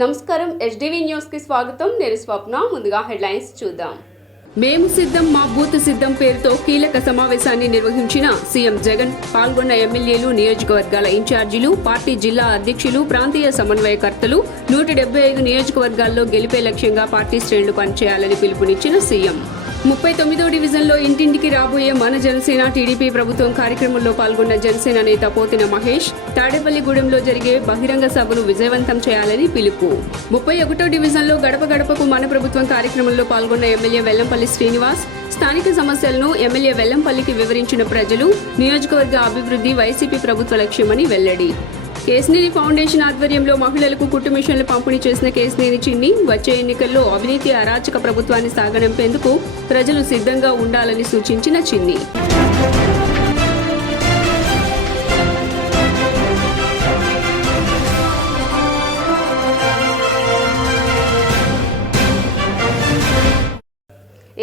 నమస్కారం SDV news కి స్వాగతం. నేను స్వప్న. ముందుగా హెడ్లైన్స్ చూద్దాం. మేము సిద్ధం మా బూత్ సిద్ధం పేరుతో కీలక సమావేశాన్ని నిర్వహించిన సీఎం జగన్. పాల్గొన్న ఎమ్మెల్యేలు, నియోజకవర్గాల ఇన్ఛార్జీలు, పార్టీ జిల్లా అధ్యక్షులు, ప్రాంతీయ సమన్వయకర్తలు 175 నియోజకవర్గాల్లో గెలిపే లక్ష్యంగా పార్టీ శ్రేణులు పనిచేయాలని పిలుపునిచ్చిన సీఎం. 39వ డివిజన్లో ఇంటింటికి రాబోయే మన జనసేన టీడీపీ ప్రభుత్వం కార్యక్రమంలో పాల్గొన్న జనసేన నేత పోతిన మహేష్. తాడేపల్లిగూడెంలో జరిగే బహిరంగ సభను విజయవంతం చేయాలని పిలుపు. 31వ డివిజన్లో గడప గడపకు మన ప్రభుత్వం కార్యక్రమంలో పాల్గొన్న ఎమ్మెల్యే వెల్లంపల్లి శ్రీనివాస్. స్థానిక సమస్యలను ఎమ్మెల్యే వెల్లంపల్లికి వివరించిన ప్రజలు. నియోజకవర్గ అభివృద్ధి వైసీపీ ప్రభుత్వ లక్ష్యమని వెల్లడి. కేశినేని ఫౌండేషన్ ఆధ్వర్యంలో మహిళలకు కుట్టు మిషన్లు పంపిణీ చేసిన కేశినేని చిన్ని. వచ్చే ఎన్నికల్లో అవినీతి అరాచక ప్రభుత్వాన్ని సాగనంపేందుకు ప్రజలు సిద్ధంగా ఉండాలని సూచించిన చిన్ని.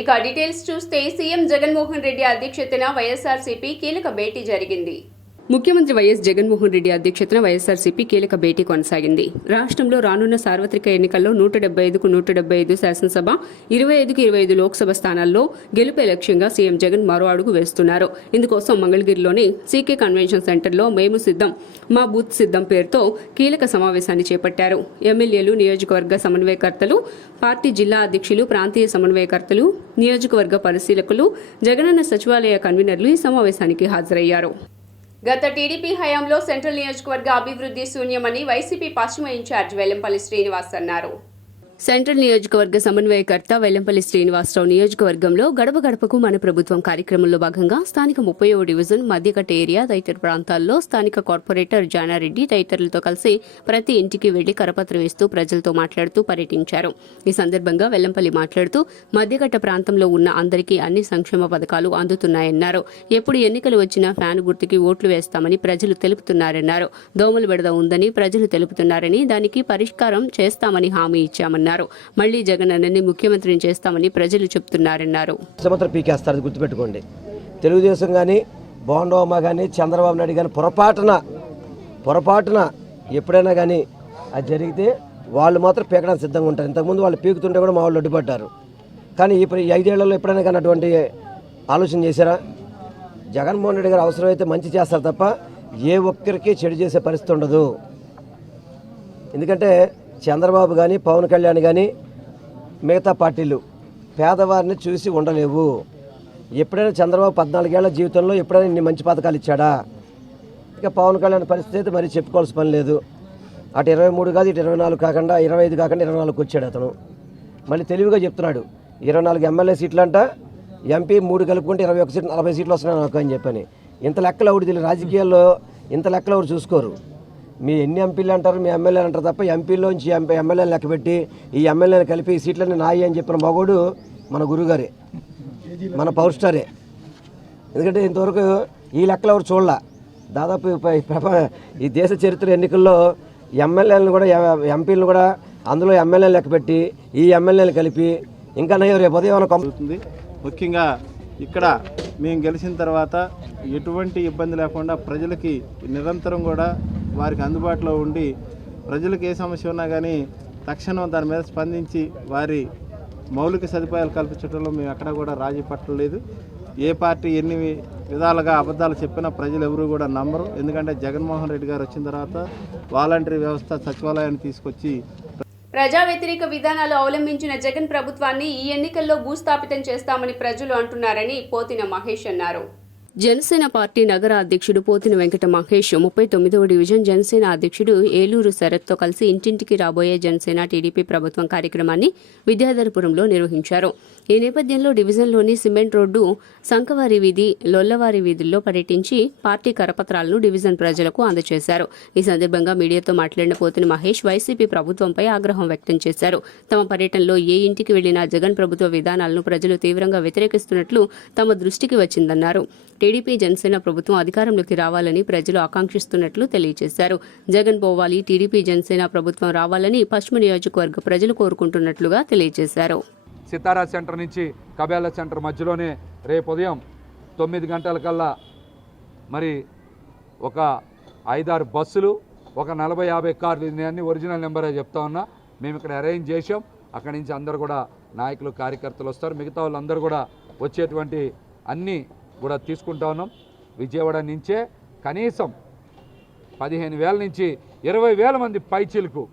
ఇక డీటెయిల్స్ చూస్తే సీఎం జగన్మోహన్ రెడ్డి అధ్యక్షతన వైఎస్ఆర్సీపీ కీలక భేటీ జరిగింది. ముఖ్యమంత్రి వైఎస్ జగన్మోహన్ రెడ్డి అధ్యక్షతన వైఎస్ఆర్సీపీ కీలక భేటీ కొనసాగింది. రాష్ట్రంలో రానున్న సార్వత్రిక ఎన్నికల్లో 175కు 175 శాసనసభ, 25కు 25 లోక్సభ స్థానాల్లో గెలుపే లక్ష్యంగా సీఎం జగన్ మరో అడుగు వేస్తున్నారు. ఇందుకోసం మంగళగిరిలోని సీకే కన్వెన్షన్ సెంటర్లో మేము సిద్ధం మా బూత్ సిద్ధం పేరుతో కీలక సమావేశాన్ని చేపట్టారు. ఎమ్మెల్యేలు, నియోజకవర్గ సమన్వయకర్తలు, పార్టీ జిల్లా అధ్యక్షులు, ప్రాంతీయ సమన్వయకర్తలు, నియోజకవర్గ పరిశీలకులు, జగనన్న సచివాలయ కన్వీనర్లు ఈ సమావేశానికి హాజరయ్యారు. గత టీడీపీ హయాంలో సెంట్రల్ నియోజకవర్గ అభివృద్ధి శూన్యమని వైసీపీ పశ్చిమ ఇన్ఛార్జ్ వెల్లంపల్లి శ్రీనివాస్ అన్నారు. సెంట్రల్ నియోజకవర్గ సమన్వయకర్త వెల్లంపల్లి శ్రీనివాసరావు నియోజకవర్గంలో గడప గడపకు మన ప్రభుత్వం కార్యక్రమంలో భాగంగా స్థానిక 30వ డివిజన్, మధ్యకట్ట ఏరియా తదితర ప్రాంతాల్లో స్థానిక కార్పొరేటర్ జానారెడ్డి తదితరులతో కలిసి ప్రతి ఇంటికి వెళ్లి కరపత్రం ఇస్తూ ప్రజలతో మాట్లాడుతూ పర్యటించారు. ఈ సందర్భంగా వెల్లంపల్లి మాట్లాడుతూ మధ్యకట్ట ప్రాంతంలో ఉన్న అందరికీ అన్ని సంక్షేమ పథకాలు అందుతున్నాయన్నారు. ఎప్పుడు ఎన్నికలు వచ్చినా ఫ్యాన్ గుర్తుకి ఓట్లు వేస్తామని ప్రజలు తెలుపుతున్నారన్నారు. దోమల బెడద ఉందని ప్రజలు తెలుపుతున్నారని, దానికి పరిష్కారం చేస్తామని హామీ ఇచ్చామన్నారు. మళ్లీ జగన్ అన్నని ముఖ్యమంత్రిని చేస్తామని ప్రజలు చెప్తున్నారన్నారు. గుర్తుపెట్టుకోండి, తెలుగుదేశం కానీ, బోండోమ్మ కానీ, చంద్రబాబు నాయుడు కానీ పొరపాటున ఎప్పుడైనా కానీ అది జరిగితే వాళ్ళు మాత్రం పీకడానికి సిద్ధంగా ఉంటారు. ఇంతకుముందు వాళ్ళు పీకుతుంటే కూడా మా వాళ్ళు అడ్డుపడ్డారు. కానీ ఇప్పుడు ఈ 5 ఏళ్లలో ఎప్పుడైనా కానీ అటువంటి ఆలోచన చేశారా? జగన్మోహన్ రెడ్డి గారు అవసరమైతే మంచి చేస్తారు తప్ప ఏ ఒక్కరికి చెడు చేసే పరిస్థితి ఉండదు. ఎందుకంటే చంద్రబాబు కానీ, పవన్ కళ్యాణ్ కానీ, మిగతా పార్టీలు పేదవారిని చూసి ఉండలేవు. ఎప్పుడైనా చంద్రబాబు 14 ఏళ్ల జీవితంలో ఎప్పుడైనా ఇన్ని మంచి పథకాలు ఇచ్చాడా? ఇక పవన్ కళ్యాణ్ పరిస్థితి అయితే మరీ చెప్పుకోవాల్సిన పని లేదు. అటు 23 కాదు, ఇటు 24 కాకుండా 25 కాకుండా 24కి వచ్చాడు అతను. మళ్ళీ తెలివిగా చెప్తున్నాడు 24 ఎమ్మెల్యే సీట్లు అంట, ఎంపీ 3 కలుపుకుంటే 21 సీట్లు, 40 సీట్లు వస్తున్నాయి నాకు అని చెప్పని. ఇంత లెక్కలు ఎవరు తెలియదు రాజకీయాల్లో, ఇంత లెక్కలు ఎవరు చూసుకోరు. మీ ఎన్ని ఎంపీలు అంటారు, మీ ఎమ్మెల్యేలు అంటారు తప్ప ఎంపీలోంచి ఎమ్మెల్యేలు లెక్కబెట్టి ఈ ఎమ్మెల్యేలు కలిపి ఈ సీట్లన్నీ నాయి అని చెప్పిన మగోడు మన గురుగారే, మన పవర్ స్టారే. ఎందుకంటే ఇంతవరకు ఈ లెక్కలు ఎవరు చూడాల. దాదాపు ఈ దేశ చరిత్ర ఎన్నికల్లో ఎమ్మెల్యేలను కూడా, ఎంపీలను కూడా అందులో ఎమ్మెల్యేలు లెక్కబెట్టి ఈ ఎమ్మెల్యేలు కలిపి ఇంకా నయ్యో రేపు ఉదయం అవుతుంది. ముఖ్యంగా ఇక్కడ మేము గెలిచిన తర్వాత ఎటువంటి ఇబ్బంది లేకుండా ప్రజలకి నిరంతరం కూడా వారికి అందుబాటులో ఉండి ప్రజలకు ఏ సమస్య ఉన్నా కానీ తక్షణం దాని మీద స్పందించి వారి మౌలిక సదుపాయాలు కల్పించడంలో మేము ఎక్కడా కూడా రాజీ పట్టలేదు. ఏ పార్టీ ఎన్ని విధాలుగా అబద్ధాలు చెప్పినా ప్రజలు ఎవరు కూడా నమ్మరు. ఎందుకంటే జగన్మోహన్ రెడ్డి గారు వచ్చిన తర్వాత వాలంటరీ వ్యవస్థ, సచివాలయాన్ని తీసుకొచ్చి ప్రజా వ్యతిరేక విధానాలు అవలంబించిన జగన్ ప్రభుత్వాన్ని ఈ ఎన్నికల్లో భూస్థాపితం చేస్తామని ప్రజలు అంటున్నారని పోతిన మహేష్ అన్నారు. జనసేన పార్టీ నగర అధ్యక్షుడు పోతిన వెంకట మహేష్ 39వ డివిజన్ జనసేన అధ్యక్షుడు ఏలూరు శరత్తో కలిసి ఇంటింటికి రాబోయే జనసేన టీడీపీ ప్రభుత్వం కార్యక్రమాన్ని విద్యాధరపురంలో నిర్వహించారు. ఈ నేపథ్యంలో డివిజన్లోని సిమెంట్ రోడ్డు, సంకవారి వీధి, లొల్లవారి వీధుల్లో పర్యటించి పార్టీ కరపత్రాలను డివిజన్ ప్రజలకు అందజేశారు. ఈ సందర్భంగా మీడియాతో మాట్లాడిన పోతిన మహేష్ వైసీపీ ప్రభుత్వంపై ఆగ్రహం వ్యక్తం చేశారు. తమ పర్యటనలో ఏ ఇంటికి వెళ్లినా జగన్ ప్రభుత్వ విధానాలను ప్రజలు తీవ్రంగా వ్యతిరేకిస్తున్నట్లు తమ దృష్టికి వచ్చిందన్నారు. టీడీపీ జనసేన ప్రభుత్వం అధికారంలోకి రావాలని ప్రజలు ఆకాంక్షిస్తున్నట్లు తెలియజేశారు. జగన్ పోవాలి, టీడీపీ జనసేన ప్రభుత్వం రావాలని పశ్చిమ నియోజకవర్గ ప్రజలు కోరుకుంటున్నట్లుగా తెలియజేశారు. సితారా సెంటర్ నుంచి కబేలా సెంటర్ మధ్యలోనే రేపు ఉదయం 9 గంటలకల్లా మరి ఒక 5-6 బస్సులు, ఒక 40-50 కార్లు, అన్ని ఒరిజినల్ నెంబరే చెప్తా ఉన్నా, మేము ఇక్కడ అరేంజ్ చేసాం. అక్కడి నుంచి అందరూ కూడా నాయకులు కార్యకర్తలు వస్తారు. మిగతా వాళ్ళందరూ కూడా వచ్చేటువంటి అన్నీ కూడా తీసుకుంటా ఉన్నాం. విజయవాడ నుంచే కనీసం 15,000 నుంచి 20,000 మంది పైచీలకు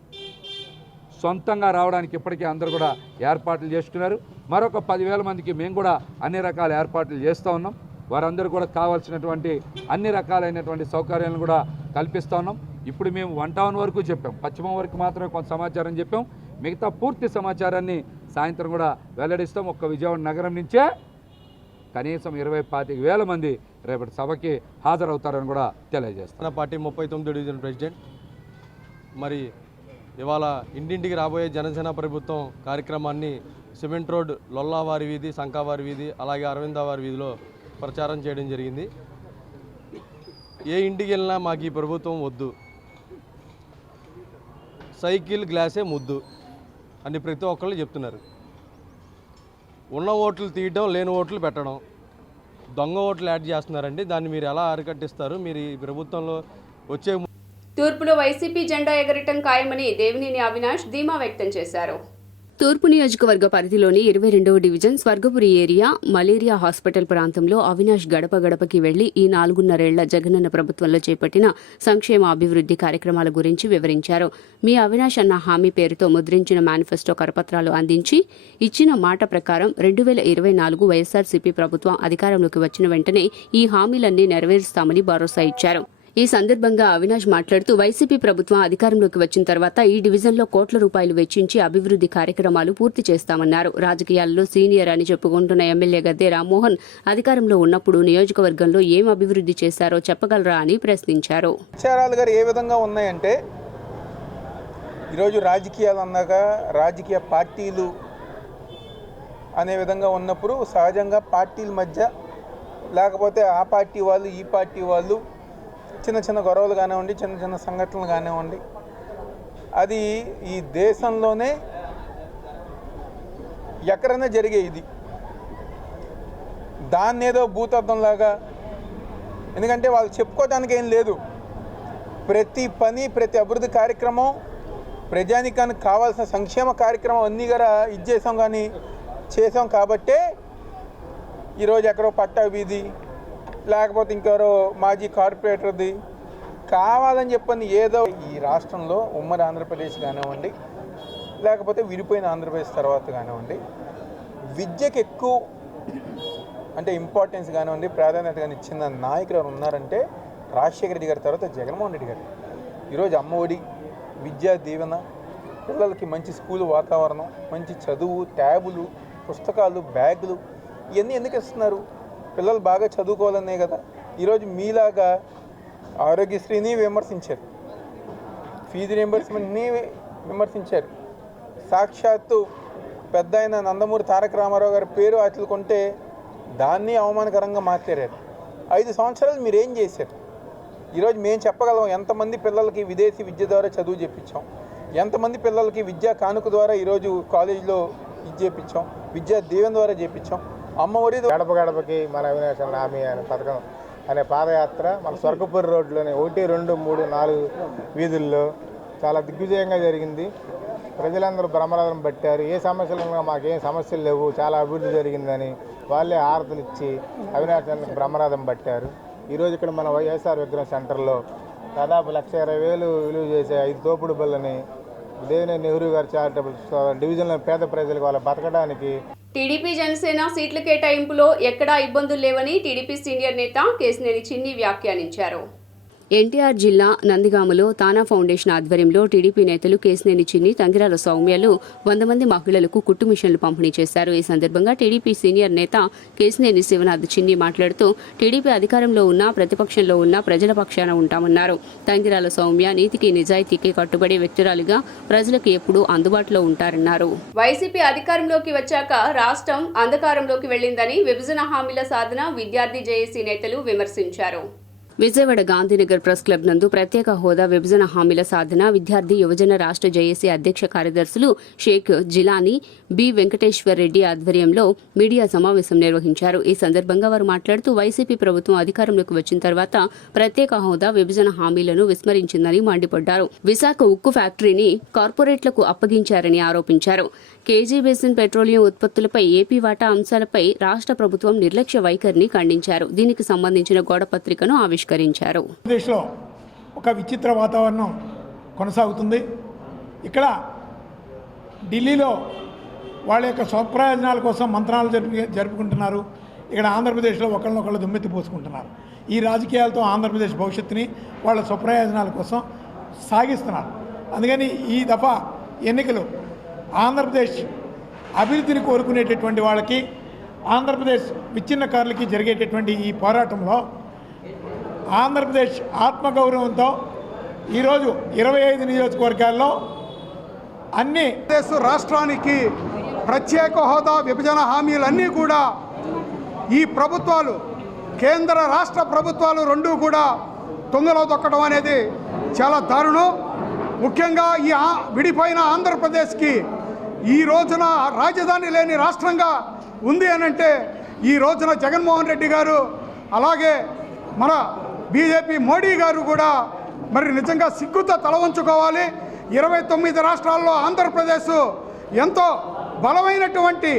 సొంతంగా రావడానికి ఇప్పటికే అందరూ కూడా ఏర్పాట్లు చేసుకున్నారు. మరొక 10,000 మందికి మేము కూడా అన్ని రకాల ఏర్పాట్లు చేస్తూ ఉన్నాం. వారందరూ కూడా కావాల్సినటువంటి అన్ని రకాలైనటువంటి సౌకర్యాలను కూడా కల్పిస్తూ ఉన్నాం. ఇప్పుడు మేము 1 టౌన్ వరకు చెప్పాం, పశ్చిమం వరకు మాత్రమే కొంత సమాచారం చెప్పాం. మిగతా పూర్తి సమాచారాన్ని సాయంత్రం కూడా వెల్లడిస్తాం. ఒక్క విజయవాడ నగరం నుంచే కనీసం 20-25,000 మంది రేపటి సభకి హాజరవుతారని కూడా తెలియజేస్తాం. మన పార్టీ 39వ డివిజన్ ప్రెసిడెంట్. మరి ఇవాళ ఇంటింటికి రాబోయే జనసేన ప్రభుత్వం కార్యక్రమాన్ని సిమెంట్ రోడ్, లొల్లావారి వీధి, సంకావారి వీధి, అలాగే అరవిందవారి వీధిలో ప్రచారం చేయడం జరిగింది. ఏ ఇంటికి వెళ్ళినా మాకు ఈ ప్రభుత్వం వద్దు, సైకిల్ గ్లాసే ముద్దు అని ప్రతి ఒక్కళ్ళు చెప్తున్నారు. ఉన్న ఓట్లు తీయడం, లేని ఓట్లు పెట్టడం, దొంగ ఓట్లు యాడ్ చేస్తున్నారండి. దాన్ని మీరు ఎలా అరికట్టిస్తారు? మీరు ఈ ప్రభుత్వంలో వచ్చే తూర్పులో వైసీపీ జెండా ఎగరటం ఖాయమని దేవినేని అవినాష్ ధీమా వ్యక్తం చేశారు. తూర్పు నియోజకవర్గ పరిధిలోని 22వ division Swargapuri area malaria hospital ప్రాంతంలో అవినాష్ గడప గడపకి వెళ్లి ఈ 4.5 జగనన్న ప్రభుత్వంలో చేపట్టిన సంక్షేమ అభివృద్ధి కార్యక్రమాల గురించి వివరించారు. మీ అవినాష్ అన్న హామీ పేరుతో ముద్రించిన మేనిఫెస్టో కరపత్రాలు అందించి ఇచ్చిన మాట ప్రకారం 2024 వైఎస్సార్సీపీ ప్రభుత్వం అధికారంలోకి వచ్చిన వెంటనే ఈ హామీలన్నీ నెరవేరుస్తామని భరోసా ఇచ్చారు. ఈ సందర్భంగా అవినాష్ మాట్లాడుతూ వైసీపీ ప్రభుత్వం అధికారంలోకి వచ్చిన తర్వాత ఈ డివిజన్లో కోట్ల రూపాయలు వెచ్చించి అభివృద్ధి కార్యక్రమాలు పూర్తి చేస్తామన్నారు. రాజకీయాల్లో సీనియర్ అని చెప్పుకుంటున్న ఎమ్మెల్యే గద్దె రామ్మోహన్ అధికారంలో ఉన్నప్పుడు నియోజకవర్గంలో ఏం అభివృద్ధి చేశారో చెప్పగలరా అని ప్రశ్నించారు. విచారాలు గారు ఏ విధంగా ఉన్నాయంటే, ఈరోజు రాజకీయాలు అన్నాక రాజకీయ పార్టీలు అనే విధంగా ఉన్నప్పుడు సహజంగా పార్టీల మధ్య లేకపోతే ఆ పార్టీ వాళ్ళు ఈ పార్టీ వాళ్ళు చిన్న చిన్న గొడవలు కానివ్వండి, చిన్న చిన్న సంఘటనలు కానివ్వండి, అది ఈ దేశంలోనే ఎక్కడైనా జరిగే ఇది. దాన్ని ఏదో భూతత్వంలాగా, ఎందుకంటే వాళ్ళు చెప్పుకోవడానికి ఏం లేదు. ప్రతి పని, ప్రతి అభివృద్ధి కార్యక్రమం, ప్రజానికానికి కావాల్సిన సంక్షేమ కార్యక్రమం అన్నీ కూడా ఇచ్చేసాం, కానీ చేసాం కాబట్టే ఈరోజు ఎక్కడో పట్టా వీధి లేకపోతే ఇంకెవరో మాజీ కార్పొరేటర్ది కావాలని చెప్పని ఏదో ఈ రాష్ట్రంలో ఉమ్మడి ఆంధ్రప్రదేశ్ కానివ్వండి, లేకపోతే విడిపోయిన ఆంధ్రప్రదేశ్ తర్వాత కానివ్వండి, విద్యకు ఎక్కువ అంటే ఇంపార్టెన్స్ కానివ్వండి, ప్రాధాన్యత కానీ ఇచ్చిన నాయకులు ఎవరు ఉన్నారంటే రాజశేఖర రెడ్డి గారి తర్వాత జగన్మోహన్ రెడ్డి గారు. ఈరోజు అమ్మఒడి, విద్యా దీవెన, పిల్లలకి మంచి స్కూల్ వాతావరణం, మంచి చదువు, ట్యాబులు, పుస్తకాలు, బ్యాగులు, ఇవన్నీ ఎందుకు ఇస్తున్నారు? పిల్లలు బాగా చదువుకోవాలనే కదా. ఈరోజు మీలాగా ఆరోగ్యశ్రీని విమర్శించారు, ఫీజు రియంబర్స్మెంట్ని విమర్శించారు. సాక్షాత్తు పెద్ద అయిన నందమూరి తారక రామారావు గారి పేరు అట్లు కొంటే దాన్ని అవమానకరంగా మాట్లాడారు. 5 సంవత్సరాలు మీరేం చేశారు? ఈరోజు మేము చెప్పగలం ఎంతమంది పిల్లలకి విదేశీ విద్య ద్వారా చదువు చెప్పించాం, ఎంతమంది పిల్లలకి విద్యా కానుక ద్వారా ఈరోజు కాలేజీలో ఇది చేపించాం, విద్యా దీవెన ద్వారా చేపించాం. అమ్మఒడి గడప గడపకి మన అవినాష్ హామీ అనే పథకం అనే పాదయాత్ర మన స్వర్గపురి రోడ్లోని 1, 2, 3, 4 వీధుల్లో చాలా దిగ్విజయంగా జరిగింది. ప్రజలందరూ బ్రహ్మరథం పట్టారు. ఏ సమస్యలు ఉన్నా మాకేం సమస్యలు లేవు, చాలా అభివృద్ధి జరిగిందని వాళ్ళే హారతులు ఇచ్చి అవినాష్ బ్రహ్మరథం పట్టారు. ఈరోజు ఇక్కడ మన వైఎస్ఆర్ విగ్రహం సెంటర్లో దాదాపు 1,20,000 విలువ చేసే 5 తోపుడు బళ్ళని దేవినేని నెహ్రూ గారి చారిటబుల్ డివిజన్లో పేద ప్రజలకు వాళ్ళ బతకడానికి. టీడీపీ జనసేన సీట్ల కేటాయింపులో ఎక్కడా ఇబ్బందులు లేవని టీడీపీ సీనియర్ నేత కేశినేని చిన్ని వ్యాఖ్యానించారు. ఎన్టీఆర్ జిల్లా నందిగామలో తానా ఫౌండేషన్ ఆధ్వర్యంలో టీడీపీ నేతలు కేశినేని చిన్ని, తంగిరాల సౌమ్యలు 100 మంది మహిళలకు కుట్టు మిషన్లు పంపిణీ చేశారు. ఈ సందర్భంగా టీడీపీ సీనియర్ నేత కేశినేని శివనాథ్ చిన్ని మాట్లాడుతూ టీడీపీ అధికారంలో ఉన్నా ప్రతిపక్షంలో ఉన్నా ప్రజల పక్షాన ఉంటామన్నారు. తంగిరాల సౌమ్య నీతికి నిజాయితీకి కట్టుబడే వ్యక్తురాలిగా ప్రజలకు ఎప్పుడూ అందుబాటులో ఉంటారన్నారు. వైసీపీ అధికారంలోకి వచ్చాక రాష్ట్రం అంధకారంలోకి వెళ్లిందని విభజన హామీల సాధన విద్యార్థి జేఏసీ నేతలు విమర్శించారు. విజయవాడ గాంధీనగర్ ప్రెస్ క్లబ్ నందు ప్రత్యేక హోదా విభజన హామీల సాధన విద్యార్థి యువజన రాష్ట్ర జేఏసీ అధ్యక్ష కార్యదర్శులు షేక్ జిలానీ బి వెంకటేశ్వర్ రెడ్డి ఆధ్వర్యంలో మీడియా సమావేశం నిర్వహించారు. ఈ సందర్భంగా వారు మాట్లాడుతూ వైసీపీ ప్రభుత్వం అధికారంలోకి వచ్చిన తర్వాత ప్రత్యేక హోదా విభజన హామీలను విస్మరించిందని మండిపడ్డారు. విశాఖ ఉక్కు ఫ్యాక్టరీని కార్పొరేట్లకు అప్పగించారని ఆరోపించారు. కేజీ బేసిన్ పెట్రోలియం ఉత్పత్తులపై ఏపీ వాటా అంశాలపై రాష్ట్ర ప్రభుత్వం నిర్లక్ష్య వైఖరిని ఖండించారు. దీనికి సంబంధించిన గోడపత్రికను ఆవిష్కరించారు. దేశంలో ఒక విచిత్ర వాతావరణం కొనసాగుతుంది. ఇక్కడ ఢిల్లీలో వాళ్ళ యొక్క స్వప్రయోజనాల కోసం మంత్రాలు జరుపుకుంటున్నారు. ఇక్కడ ఆంధ్రప్రదేశ్లో ఒకళ్ళనొకళ్ళు దుమ్మెత్తి పోసుకుంటున్నారు. ఈ రాజకీయాలతో ఆంధ్రప్రదేశ్ భవిష్యత్తుని వాళ్ళ స్వప్రయోజనాల కోసం సాగిస్తున్నారు. అందుకని ఈ దఫా ఎన్నికలు ఆంధ్రప్రదేశ్ అభివృద్ధిని కోరుకునేటటువంటి వాళ్ళకి, ఆంధ్రప్రదేశ్ విచ్ఛిన్నకారులకి జరిగేటటువంటి ఈ పోరాటంలో ఆంధ్రప్రదేశ్ ఆత్మగౌరవంతో ఈరోజు 25 నియోజకవర్గాల్లో అన్ని రాష్ట్రానికి ప్రత్యేక హోదా విభజన హామీలన్నీ కూడా ఈ ప్రభుత్వాలు, కేంద్ర రాష్ట్ర ప్రభుత్వాలు రెండూ కూడా తొంగలో తొక్కడం అనేది చాలా దారుణం. ముఖ్యంగా ఈ విడిపోయిన ఆంధ్రప్రదేశ్కి ఈ రోజున రాజధాని లేని రాష్ట్రంగా ఉంది అనంటే ఈ రోజున జగన్మోహన్ రెడ్డి గారు, అలాగే మన బీజేపీ మోడీ గారు కూడా మరి నిజంగా సిగ్గుతో తల వంచుకోవాలి. 29 రాష్ట్రాల్లో ఆంధ్రప్రదేశ్ ఎంతో బలమైనటువంటి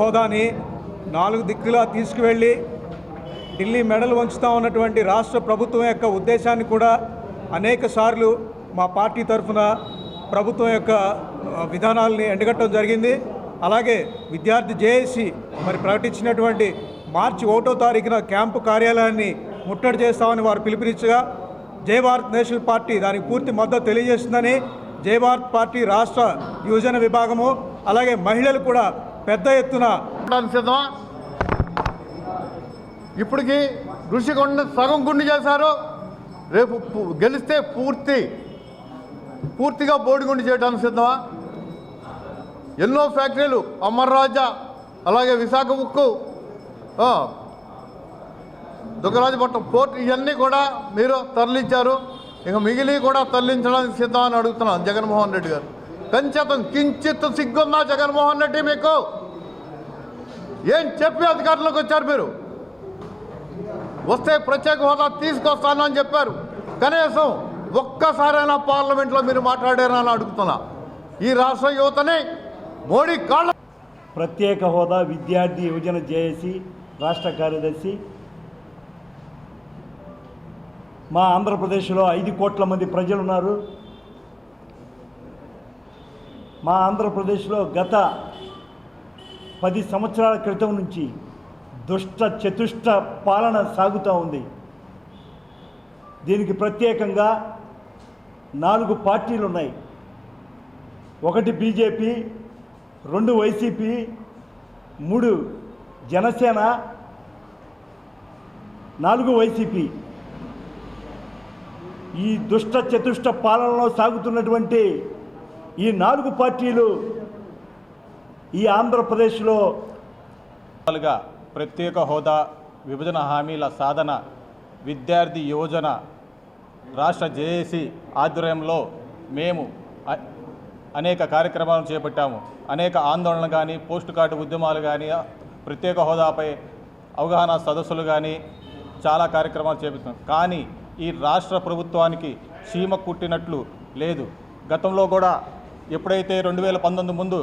హోదాని 4 దిక్కులా తీసుకువెళ్ళి ఢిల్లీ మెడలు వంచుతా ఉన్నటువంటి రాష్ట్ర ప్రభుత్వం యొక్క ఉద్దేశాన్ని కూడా అనేక సార్లు మా పార్టీ తరఫున ప్రభుత్వం యొక్క విధానాలని ఎండగట్టడం జరిగింది. అలాగే విద్యార్థి జేఏసీ మరి ప్రకటించినటువంటి మార్చి 1వ తారీఖున క్యాంపు కార్యాలయాన్ని ముట్టడి చేస్తామని వారు పిలుపునిచ్చగా జై భారత్ నేషనల్ పార్టీ దానికి పూర్తి మద్దతు తెలియజేస్తుందని జై భారత్ పార్టీ రాష్ట్ర యువజన విభాగము అలాగే మహిళలు కూడా పెద్ద ఎత్తున ఇప్పటికీ ఋషికొండ సగం గుండు చేశారు. రేపు గెలిస్తే పూర్తిగా బోడిగుండు చేయడానికి సిద్ధమా? ఎన్నో ఫ్యాక్టరీలు, అమర్రాజా, అలాగే విశాఖ ఉక్కు, దుగ్గరాజపట్నం పోర్ట్, ఇవన్నీ కూడా మీరు తరలించారు. ఇక మిగిలి కూడా తరలించడానికి సిద్ధమని అడుగుతున్నాను జగన్మోహన్ రెడ్డి గారు. కంచెతం కించిత్ సిగ్గుందా జగన్మోహన్ రెడ్డి మీకు? ఏం చెప్పి అధికారంలోకి వచ్చారు మీరు? వస్తే ప్రత్యేక హోదా తీసుకొస్తానని చెప్పారు. కనీసం ఒక్కసారైనా పార్లమెంట్లో మీరు మాట్లాడారని అడుగుతున్నా. ఈ రాష్ట్ర యువతని మోడీ కాళ్ళ ప్రత్యేక హోదా విద్యార్థి యువజన జేఏసీ రాష్ట్ర కార్యదర్శి. మా ఆంధ్రప్రదేశ్లో 5 కోట్ల మంది ప్రజలు ఉన్నారు. మా ఆంధ్రప్రదేశ్లో గత 10 సంవత్సరాల క్రితం నుంచి దుష్ట చతుష్ట పాలన సాగుతూ ఉంది. దీనికి ప్రత్యేకంగా 4 పార్టీలు ఉన్నాయి. 1 బీజేపీ, 2 వైసీపీ, 3 జనసేన, 4 వైసీపీ. ఈ దుష్ట చతుష్ట పాలనలో సాగుతున్నటువంటి ఈ 4 పార్టీలు ఈ ఆంధ్రప్రదేశ్లో ప్రత్యేక హోదా విభజన హామీల సాధన విద్యార్థి యువజన రాష్ట్ర జేఏసీ ఆధ్వర్యంలో మేము అనేక కార్యక్రమాలను చేపట్టాము. అనేక ఆందోళనలు కానీ, పోస్ట్ కార్డు ఉద్యమాలు కానీ, ప్రత్యేక హోదాపై అవగాహన సదస్సులు కానీ చాలా కార్యక్రమాలు చేపట్టాం. కానీ ఈ రాష్ట్ర ప్రభుత్వానికి చీమ కుట్టినట్లు లేదు. గతంలో కూడా ఎప్పుడైతే 2019 ముందు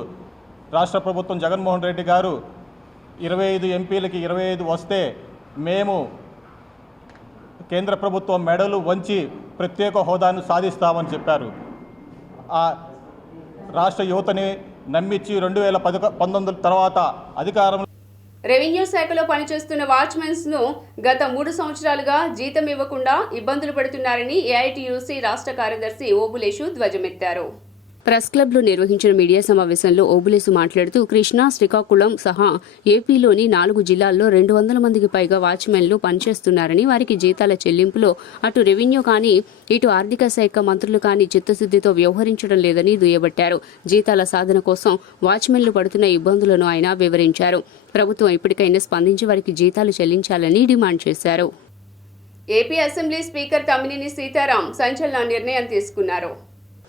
రాష్ట్ర ప్రభుత్వం జగన్మోహన్ రెడ్డి గారు 25 ఎంపీలకి 25 వస్తే మేము కేంద్ర ప్రభుత్వం మెడలు వంచి ప్రత్యేక హోదాను సాధిస్తామని చెప్పారు. ఆ రాష్ట్ర యువతని నమ్మించి 2019 తర్వాత అధికారంలో రెవెన్యూ శాఖలో పనిచేస్తున్న వాచ్మెన్స్ ను గత 3 సంవత్సరాలుగా జీతం ఇవ్వకుండా ఇబ్బందులు పడుతున్నారని ఏఐటీయూసీ రాష్ట్ర కార్యదర్శి ఓబులేషు ధ్వజమెత్తారు. ప్రెస్ క్లబ్లో నిర్వహించిన మీడియా సమావేశంలో ఓబులేసు మాట్లాడుతూ కృష్ణా, శ్రీకాకుళం సహా ఏపీలోని 4 జిల్లాల్లో 200 మందికి పైగా వాచ్మెన్లు పనిచేస్తున్నారని, వారికి జీతాల చెల్లింపులో అటు రెవెన్యూ కానీ ఇటు ఆర్థిక శాఖ మంత్రులు కానీ చిత్తశుద్ధితో వ్యవహరించడం లేదని దుయ్యబట్టారు. జీతాల సాధన కోసం వాచ్మెన్లు పడుతున్న ఇబ్బందులను ఆయన వివరించారు. ప్రభుత్వం ఇప్పటికైనా స్పందించి వారికి జీతాలు చెల్లించాలని డిమాండ్ చేశారు. AP assembly speaker Tammineni Sitaram సంచలన నిర్ణయం తీసుకున్నారు.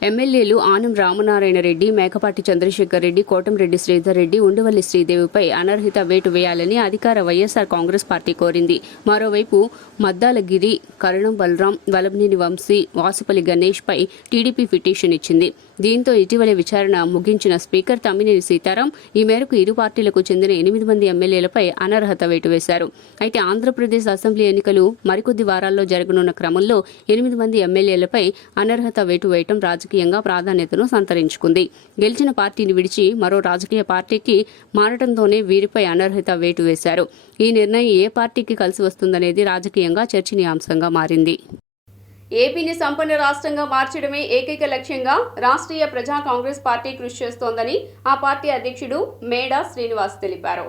ఎమ్మెల్యేలు ఆనం రామనారాయణ రెడ్డి, మేకపాటి చంద్రశేఖర్ రెడ్డి, కోటంరెడ్డి శ్రీధర్ రెడ్డి, ఉండవల్లి శ్రీదేవిపై అనర్హత వేటు వేయాలని అధికార వైఎస్ఆర్ కాంగ్రెస్ పార్టీ కోరింది. మరోవైపు మద్దాలగిరి, కరణం బలరాం, వలభనేని వంశీ, వాసుపల్లి గణేష్ పై టీడీపీ పిటిషన్ ఇచ్చింది. దీంతో ఇటీవలే విచారణ ముగించిన స్పీకర్ తమ్మినేని సీతారాం ఈ మేరకు ఇరు పార్టీలకు చెందిన 8 మంది ఎమ్మెల్యేలపై అనర్హత వేటు వేశారు. అయితే ఆంధ్రప్రదేశ్ అసెంబ్లీ ఎన్నికలు మరికొద్ది వారాల్లో జరగనున్న క్రమంలో 8 మంది ఎమ్మెల్యేలపై అనర్హత వేటు వేయటం రాజకీయంగా ప్రాధాన్యతను సంతరించుకుంది. గెలిచిన పార్టీని విడిచి మరో రాజకీయ పార్టీకి మారటంతోనే వీరిపై అనర్హత వేటు వేశారు. ఈ నిర్ణయం ఏ పార్టీకి కలిసి వస్తుందనేది రాజకీయంగా చర్చనీయాంశంగా మారింది. ఏపీని సంపన్న రాష్ట్రంగా మార్చడమే ఏకైక లక్ష్యంగా రాష్ట్రీయ ప్రజా కాంగ్రెస్ పార్టీ కృషి చేస్తోందని ఆ పార్టీ అధ్యక్షుడు మేడా శ్రీనివాస్ తెలిపారు.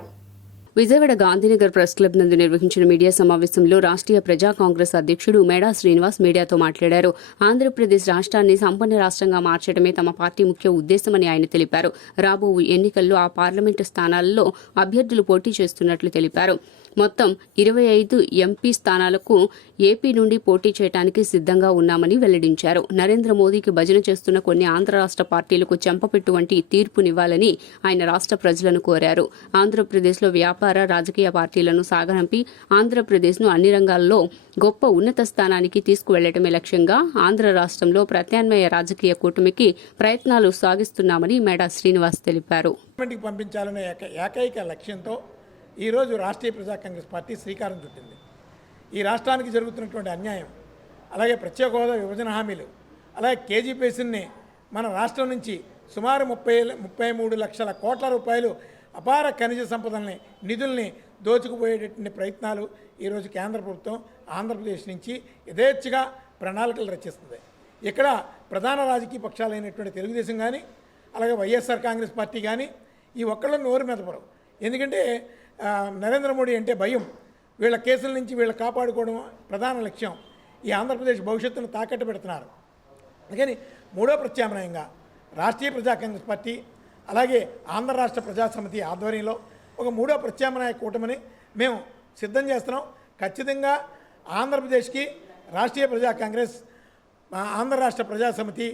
విజయవాడ గాంధీనగర్ ప్రెస్ క్లబ్ నందు నిర్వహించిన మీడియా సమావేశంలో రాష్ట్రీయ ప్రజా కాంగ్రెస్ అధ్యక్షుడు మేడా శ్రీనివాస్ మీడియాతో మాట్లాడారు. ఆంధ్రప్రదేశ్ రాష్ట్రాన్ని సంపన్న రాష్ట్రంగా మార్చడమే తమ పార్టీ ముఖ్య ఉద్దేశమని ఆయన తెలిపారు. రాబో ఎన్నికల్లో ఆ పార్లమెంటు స్థానాల్లో అభ్యర్థులు పోటీ చేస్తున్నట్లు తెలిపారు. మొత్తం 25 ఎంపీ స్థానాలకు ఏపీ నుండి పోటీ చేయడానికి సిద్ధంగా ఉన్నామని వెల్లడించారు. నరేంద్ర మోదీకి భజన చేస్తున్న కొన్ని ఆంధ్ర రాష్ట్ర పార్టీలకు చెంపపెట్టు వంటి తీర్పునివ్వాలని ఆయన రాష్ట్ర ప్రజలను కోరారు. ఆంధ్రప్రదేశ్లో వ్యాపార రాజకీయ పార్టీలను సాగనంపి ఆంధ్రప్రదేశ్ను అన్ని రంగాల్లో గొప్ప ఉన్నత స్థానానికి తీసుకువెళ్లటమే లక్ష్యంగా ఆంధ్ర రాష్ట్రంలో ప్రత్యామ్నాయ రాజకీయ కూటమికి ప్రయత్నాలు సాగిస్తున్నామని మేడా శ్రీనివాస్ తెలిపారు. పంపించాలనే ఏకైక లక్ష్యంతో ఈరోజు రాష్ట్రీయ ప్రజా కాంగ్రెస్ పార్టీ శ్రీకారం చుట్టింది. ఈ రాష్ట్రానికి జరుగుతున్నటువంటి అన్యాయం, అలాగే ప్రత్యేక హోదా విభజన హామీలు, అలాగే కేజీపీఎస్ని మన రాష్ట్రం నుంచి సుమారు 33 లక్షల కోట్ల రూపాయలు అపార ఖనిజ సంపదల్ని, నిధుల్ని దోచుకుపోయేటటువంటి ప్రయత్నాలు ఈరోజు కేంద్ర ప్రభుత్వం ఆంధ్రప్రదేశ్ నుంచి యథేచ్ఛగా ప్రణాళికలు రచిస్తుంది. ఇక్కడ ప్రధాన రాజకీయ పక్షాలైనటువంటి తెలుగుదేశం కానీ, అలాగే వైఎస్ఆర్ కాంగ్రెస్ పార్టీ కానీ ఈ ఒక్కళ్ళు నోరు మెదపరు. ఎందుకంటే నరేంద్ర మోడీ అంటే భయం. వీళ్ళ కేసుల నుంచి వీళ్ళు కాపాడుకోవడం ప్రధాన లక్ష్యం. ఈ ఆంధ్రప్రదేశ్ భవిష్యత్తును తాకట్టు పెడుతున్నారు. అందుకని మూడో ప్రత్యామ్నాయంగా రాష్ట్రీయ ప్రజా కాంగ్రెస్ పార్టీ, అలాగే ఆంధ్ర రాష్ట్ర ప్రజా సమితి ఆధ్వర్యంలో ఒక మూడో ప్రత్యామ్నాయ కూటమిని మేము సిద్ధం చేస్తున్నాం. ఖచ్చితంగా ఆంధ్రప్రదేశ్కి రాష్ట్రీయ ప్రజా కాంగ్రెస్, ఆంధ్ర రాష్ట్ర ప్రజా సమితి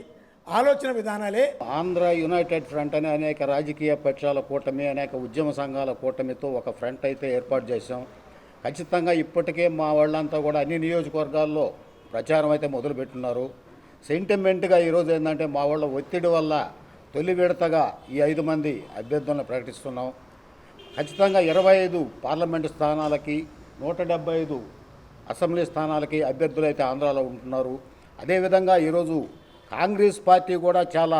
ఆలోచన విధానాలే. ఆంధ్ర యునైటెడ్ ఫ్రంట్ అనే అనేక రాజకీయ పక్షాల కూటమి, అనేక ఉద్యమ సంఘాల కూటమితో ఒక ఫ్రంట్ అయితే ఏర్పాటు చేశాం. ఖచ్చితంగా ఇప్పటికే మా వాళ్ళంతా కూడా అన్ని నియోజకవర్గాల్లో ప్రచారం అయితే మొదలుపెట్టున్నారు. సెంటిమెంట్గా ఈరోజు ఏంటంటే మా వాళ్ళ ఒత్తిడి వల్ల తొలి విడతగా ఈ 5 మంది అభ్యర్థులను ప్రకటిస్తున్నాం. ఖచ్చితంగా 25 పార్లమెంటు స్థానాలకి, 175 అసెంబ్లీ స్థానాలకి అభ్యర్థులు అయితే ఆంధ్రాలో ఉంటున్నారు. అదేవిధంగా ఈరోజు కాంగ్రెస్ పార్టీ కూడా చాలా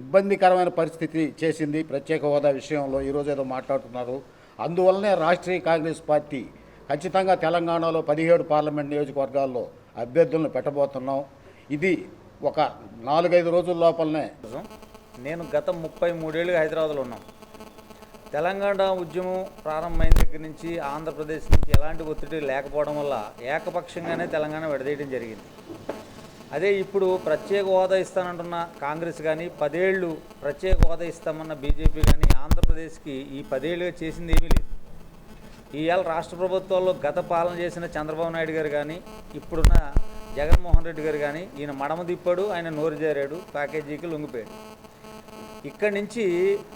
ఇబ్బందికరమైన పరిస్థితి చేసింది ప్రత్యేక హోదా విషయంలో. ఈరోజు ఏదో మాట్లాడుతున్నారు. అందువల్లనే రాష్ట్రీయ కాంగ్రెస్ పార్టీ ఖచ్చితంగా తెలంగాణలో 17 పార్లమెంట్ నియోజకవర్గాల్లో అభ్యర్థులను పెట్టబోతున్నాం. ఇది ఒక 4-5 రోజుల లోపలనే. నేను గత 33 ఏళ్ళుగా హైదరాబాద్లో ఉన్నాం. తెలంగాణ ఉద్యమం ప్రారంభమైన దగ్గర నుంచి ఆంధ్రప్రదేశ్ నుంచి ఎలాంటి ఒత్తిడి లేకపోవడం వల్ల ఏకపక్షంగానే తెలంగాణ విడదీయడం జరిగింది. అదే ఇప్పుడు ప్రత్యేక హోదా ఇస్తానంటున్న కాంగ్రెస్ కానీ, 10 ఏళ్ళు ప్రత్యేక హోదా ఇస్తామన్న బీజేపీ కానీ ఆంధ్రప్రదేశ్కి ఈ 10 ఏళ్ళుగా చేసింది ఏమీ లేదు. ఈవేళ రాష్ట్ర ప్రభుత్వాల్లో గత పాలన చేసిన చంద్రబాబు నాయుడు గారు కానీ, ఇప్పుడున్న జగన్మోహన్ రెడ్డి గారు కానీ ఈయన మడమ తిప్పాడు, ఆయన నోరు జారాడు, ప్యాకేజీకి లొంగిపోయాడు. ఇక్కడి నుంచి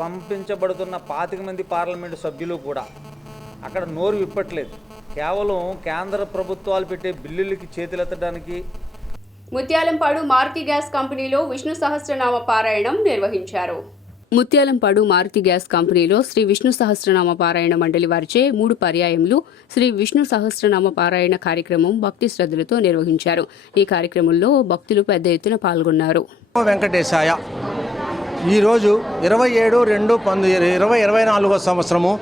పంపించబడుతున్న 25 మంది పార్లమెంటు సభ్యులు కూడా అక్కడ నోరు విప్పట్లేదు. కేవలం కేంద్ర ప్రభుత్వాలు పెట్టే బిల్లులకి చేతులెత్తడానికి. ముత్యాలంపాడు మారుతి గ్యాస్ కంపెనీలో విష్ణు సహస్రనామ పారాయణం నిర్వహించారు. ముత్యాలంపాడు మారుతి గ్యాస్ కంపెనీలో శ్రీ విష్ణు సహస్రనామ పారాయణ మండలి వారిచే 3 పర్యాయములు శ్రీ విష్ణు సహస్రనామ పారాయణ కార్యక్రమం భక్తి శ్రద్ధలతో నిర్వహించారు. ఈ కార్యక్రమంలో భక్తులు పెద్ద ఎత్తున పాల్గొన్నారు. వెంకటేశాయ. ఈరోజు 27/2/2024 సంవత్సరము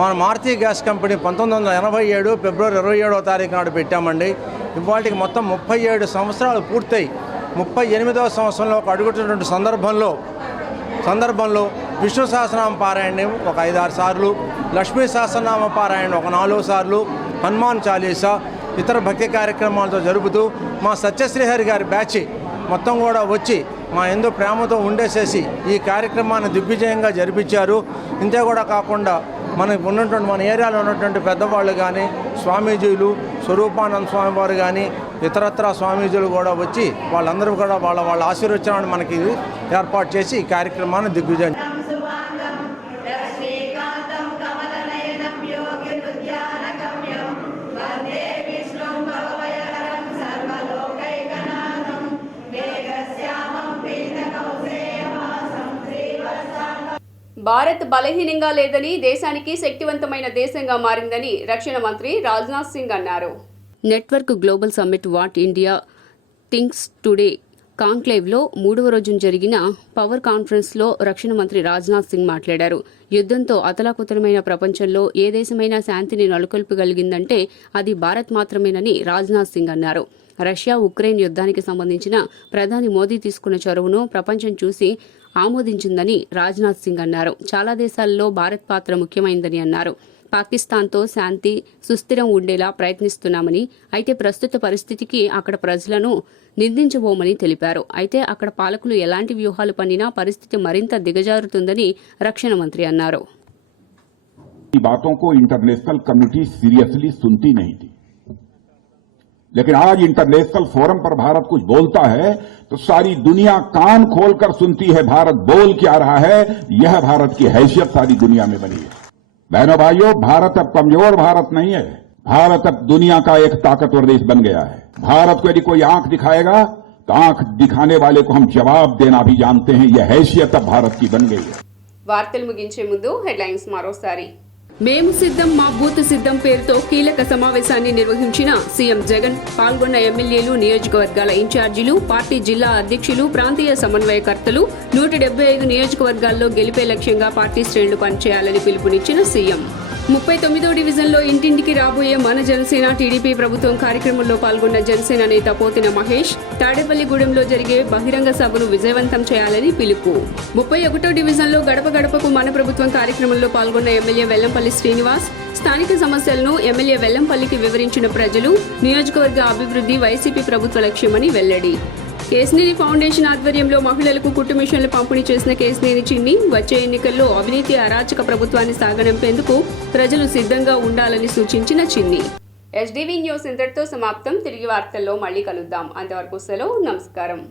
మన మారుతి గ్యాస్ కంపెనీ 1987 ఫిబ్రవరి 27వ తారీఖు నాడు పెట్టామండి. ఇవాళకి మొత్తం 37 సంవత్సరాలు పూర్తయి 38వ సంవత్సరంలో ఒక అడుగుతున్నటువంటి సందర్భంలో విష్ణు సహస్రనామ పారాయణం ఒక 5-6 సార్లు, లక్ష్మీ సహస్రనామ పారాయణం ఒక 4 సార్లు, హనుమాన్ చాలీసా, ఇతర భక్తి కార్యక్రమాలతో జరుపుతూ మా సత్యశ్రీహరి గారి బ్యాచ్ మొత్తం కూడా వచ్చి మా ఎంతో ప్రేమతో ఉండేసేసి ఈ కార్యక్రమాన్ని దిగ్విజయంగా జరిపించారు. ఇంతే కూడా కాకుండా మనకు ఉన్నటువంటి మన ఏరియాలో ఉన్నటువంటి పెద్దవాళ్ళు కానీ స్వామీజీలు, స్వరూపానంద స్వామి వారు కానీ ఇతరత్ర స్వామీజీలు కూడా వచ్చి వాళ్ళందరూ కూడా వాళ్ళ ఆశీర్వచనాన్ని మనకి ఏర్పాటు చేసి ఈ కార్యక్రమాన్ని దిగ్విజయం. భారత్ బలహీనంగా లేదని, దేశానికి శక్తివంతమైన దేశంగా మారిందని రక్షణ మంత్రి రాజ్నాథ్ సింగ్ అన్నారు. Network global summit what India thinks today కాంక్లేవ్లో 3వ రోజున జరిగిన పవర్ కాన్ఫరెన్స్లో రక్షణ మంత్రి రాజ్నాథ్ సింగ్ మాట్లాడారు. యుద్ధంతో అతలాకుతలమైన ప్రపంచంలో ఏ దేశమైనా శాంతిని నెలకొల్పగలిగిందంటే అది భారత్ మాత్రమేనని రాజ్నాథ్ సింగ్ అన్నారు. రష్యా ఉక్రెయిన్ యుద్ధానికి సంబంధించిన ప్రధాని మోదీ తీసుకున్న చొరవను ప్రపంచం చూసి ఆమోదించిందని రాజ్నాథ్ సింగ్ అన్నారు. చాలా దేశాల్లో భారత్ పాత్ర ముఖ్యమైందని అన్నారు. పాకిస్తాన్తో శాంతి సుస్థిరం ఉండేలా ప్రయత్నిస్తున్నామని, అయితే ప్రస్తుత పరిస్థితికి అక్కడ ప్రజలను నిందించబోమని తెలిపారు. అయితే అక్కడ పాలకులు ఎలాంటి వ్యూహాలు పన్నినా పరిస్థితి మరింత దిగజారుతుందని రక్షణ మంత్రి అన్నారు. बातों को इंटरनेशनल कम्युनिटी सीरियसली सुनती नहीं थी, लेकिन आज इंटरनेशनल फोरम पर भारत कुछ बोलता है तो सारी दुनिया कान खोलकर सुनती है भारत बोल क्या रहा है। यह भारत की हैसियत सारी दुनिया में बनी है। बहनों भाइयों, भारत अब कमजोर भारत नहीं है, भारत अब दुनिया का एक ताकतवर देश बन गया है। भारत को यदि कोई आंख दिखाएगा तो आंख दिखाने वाले को हम जवाब देना भी जानते हैं। यह हैसियत अब भारत की बन गई है। వార్తలు ముగించే ముందు హెడ్లైన్స్ మరోసారి. మేము సిద్ధం మా బూత్ సిద్ధం పేరుతో కీలక సమావేశాన్ని నిర్వహించిన సీఎం జగన్. పాల్గొన్న ఎమ్మెల్యేలు, నియోజకవర్గాల ఇన్ఛార్జీలు, పార్టీ జిల్లా అధ్యక్షులు, ప్రాంతీయ సమన్వయకర్తలు. 175 నియోజకవర్గాల్లో గెలిపే లక్ష్యంగా పార్టీ శ్రేణులు పనిచేయాలని పిలుపునిచ్చిన సీఎం. 39వ డివిజన్లో ఇంటింటికి రాబోయే మన జనసేన టీడీపీ ప్రభుత్వం కార్యక్రమంలో పాల్గొన్న జనసేన నేత పోతిన మహేష్. తాడేపల్లిగూడెంలో జరిగే బహిరంగ సభను విజయవంతం చేయాలని పిలుపు. 31వ డివిజన్లో గడప గడపకు మన ప్రభుత్వం కార్యక్రమంలో పాల్గొన్న ఎమ్మెల్యే వెల్లంపల్లి శ్రీనివాస్. స్థానిక సమస్యలను ఎమ్మెల్యే వెల్లంపల్లికి వివరించిన ప్రజలు. నియోజకవర్గ అభివృద్ధి వైసీపీ ప్రభుత్వ లక్ష్యమని వెల్లడి. కేశినేని ఫౌండేషన్ ఆధ్వర్యంలో మహిళలకు కుట్టు మిషన్లు పంపిణీ చేసిన కేశినేని చిన్ని. వచ్చే ఎన్నికల్లో అవినీతి అరాచక ప్రభుత్వాన్ని సాగనంపేందుకు ప్రజలు సిద్ధంగా ఉండాలని సూచించిన చిన్ని. ఎస్డీవీ న్యూస్ ఇంతటితో సమాప్తం. తిరిగి వార్తల్లో మళ్ళీ కలుద్దాం. అంతవరకు సెలవు. నమస్కారం.